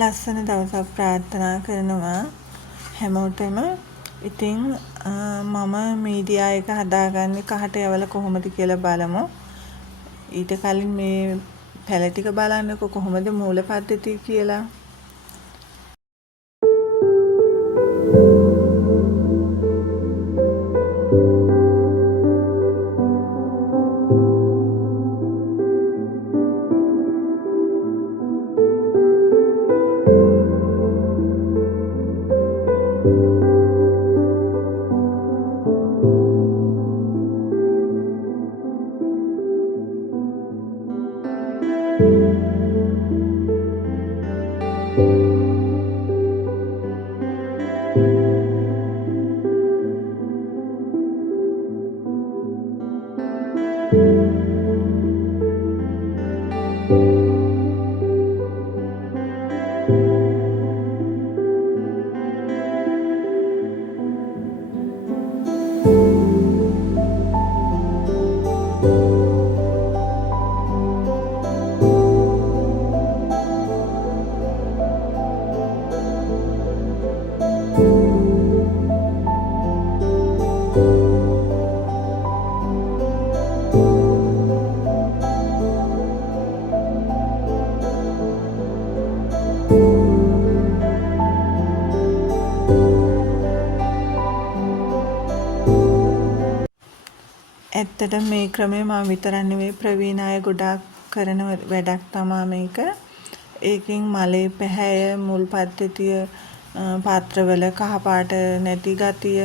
ලස්සන දවසක් ප්‍රාර්ථනා කරනවා හැමෝටම. ඉතින් මම මීඩියා එක හදාගන්නේ කහට යවලා කොහොමද කියලා බලමු. ඊට කලින් මේ පැල ටික බලන්නකො කොහොමද මූල පද්ධතිය කියලා. ඇත්තට මේ ක්‍රමය මම විතරක් නෙවෙයි ප්‍රවීණ අය ගොඩාක් කරන වැඩක් තමයි මේක. ඒකෙන් මලේ පැහැය මුල් පද්ධතිය පාත්‍රවල කහ පාට නැති ගතිය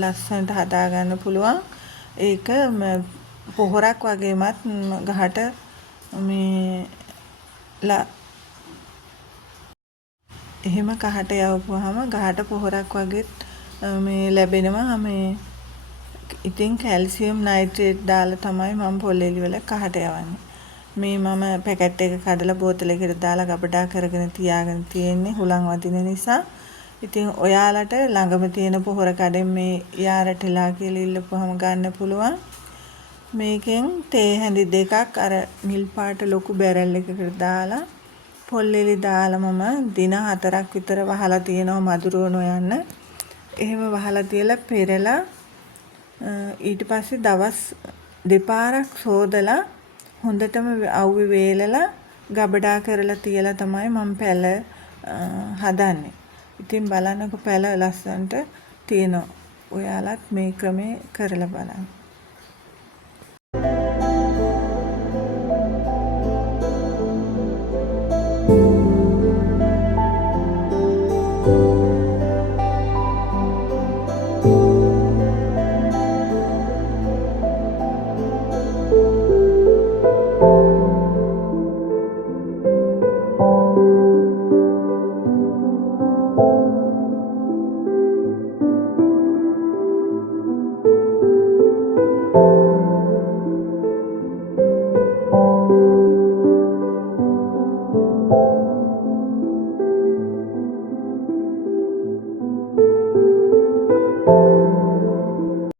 ලස්සනට හදාගන්න පුළුවන්. ඒක පොහොරක් වගේමත් ගහට මේ එහෙම කහට යවපුවාම ගහට පොහොරක් වගේ මේ ලැබෙනවා. මේ ඉතින් කැල්සියම් නයිට්‍රේට් දාලා තමයි මම පොල් එළි වල කහට යවන්නේ. මේ මම පැකට් එක කඩලා බෝතලයකට දාලා ගබඩා කරගෙන තියාගෙන තියෙන්නේ හුලං වදින නිසා. ඉතින් ඔයාලට ළඟම තියෙන පොහොර කඩෙන් මේ යාරටලා කියලා ඉල්ලපුවම ගන්න පුළුවන්. මේකෙන් තේ හැඳි දෙකක් අර නිල් පාට ලොකු බැරල් එකකට දාලා පොල් එළි දාලා මම දින 4ක් විතර වහලා තියෙනවා මදුරුව නොයන්න. එහෙම වහලා තියලා පෙරලා ඊට පස්සේ දවස් දෙපාරක් සෝදලා හොඳටම අවුවේ වේලලා ගබඩා කරලා තියලා තමයි මම පැල හදන්නේ. ඉතින් බලන්නකො පැල ලස්සනට තියෙනවා. ඔයාලත් මේ ක්‍රමේ කරලා බලන්න.